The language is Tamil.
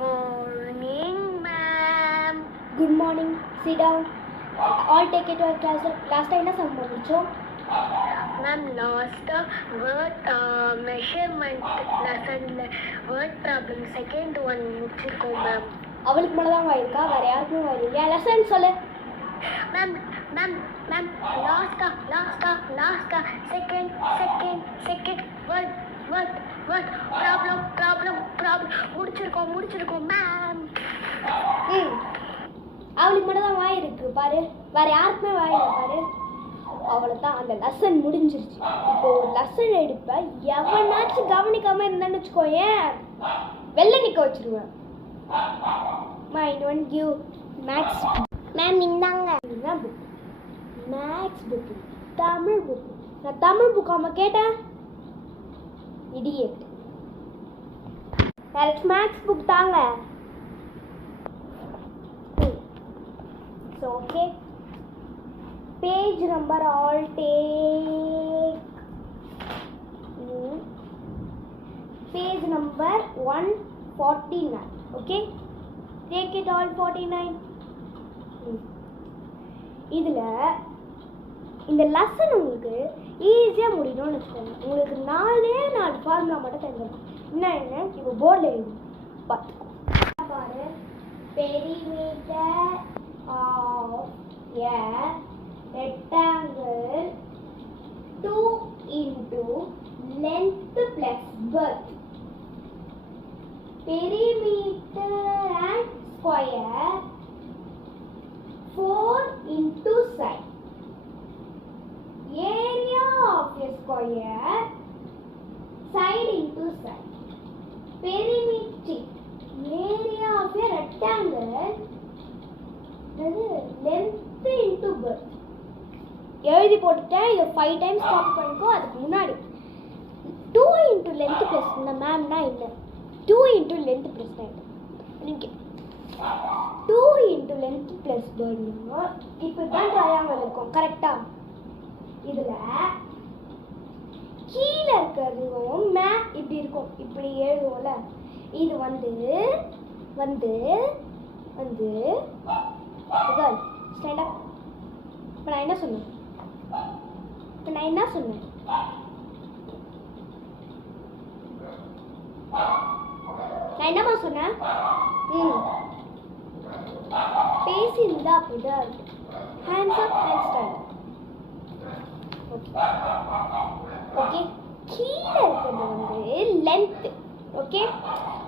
morning, ma'am. Good morning. Sit down. All take it to our class. Last time na sum mudichom. Ma'am, last word measurement lesson word problem second one முடிச்சிருக்கோம் ma'am. அவளுக்கு மட்டும் தான் வாயிருக்கா, வேற யாருக்கும் வாயில்லையா? லெசன் சொல்லு. Ma'am, last second word problem முடிச்சிருக்கோம் ma'am. அவளுக்கு மட்டும் தான் வாய் இருக்கு பாரு, வேற யாருக்குமே வாய் இல்லை பாரு. அவ்வளோதான், அந்த லெசன் முடிஞ்சிருச்சு. இப்போ ஒரு லெசன் எடுப்பேன், எவனாச்சும் கவனிக்காம இருந்தான்னு வச்சுக்கோயேன், வெளில நிற்க வச்சிருவேன். Mind one give maths. Ma'am இந்தாங்க. இதுதான் book, maths book, Tamil book. நான் தமிழ் புக்காம கேட்டேன், இடியட். எனக்கு மேக்ஸ் புக் தாங்க. So okay, page number all take. Page number 149. Okay, take it all 49. இதில் இந்த லெசன் உங்களுக்கு ஈஸியாக முடியணும்னு வச்சுக்கோங்க. உங்களுக்கு 4 ஃபார்முலா மட்டும் தெரிஞ்சிடும். என்ன இப்போ போர்டில் எழுதி பார்த்துக்கோ. பாரு, perimeter of a rectangle 2 into length plus breadth. Perimeter and square 4 into side. Area of a square side into side. Perimeter, area of a rectangle length into breadth. எழுதி போட்டுட்டேன். இதை 5 டைம்ஸ் காப்பி பண்ணிக்கோ. அதுக்கு முன்னாடி 2 into length plus இந்த மேம்னா என்ன? 2 into length plus என்ன? 2 into length plus breadthனா இப்போ தான் ட்ரையாங்கிள் இருக்கும், கரெக்டா? இதில் கீழே இருக்கிறதும் இப்படி இருக்கும், இப்படி எழுதுவோம்ல. இது வந்து ஸ்டாண்ட் அப். இப்போ நான் என்ன சொன்னேன்? நான் என்னம்மா சொன்னேன்? பேசியிருந்தா அப்படிதான் இருக்கு. Hands up, hand stand. Okay, கீழே இருக்கிறது வந்து லென்த். ஓகே,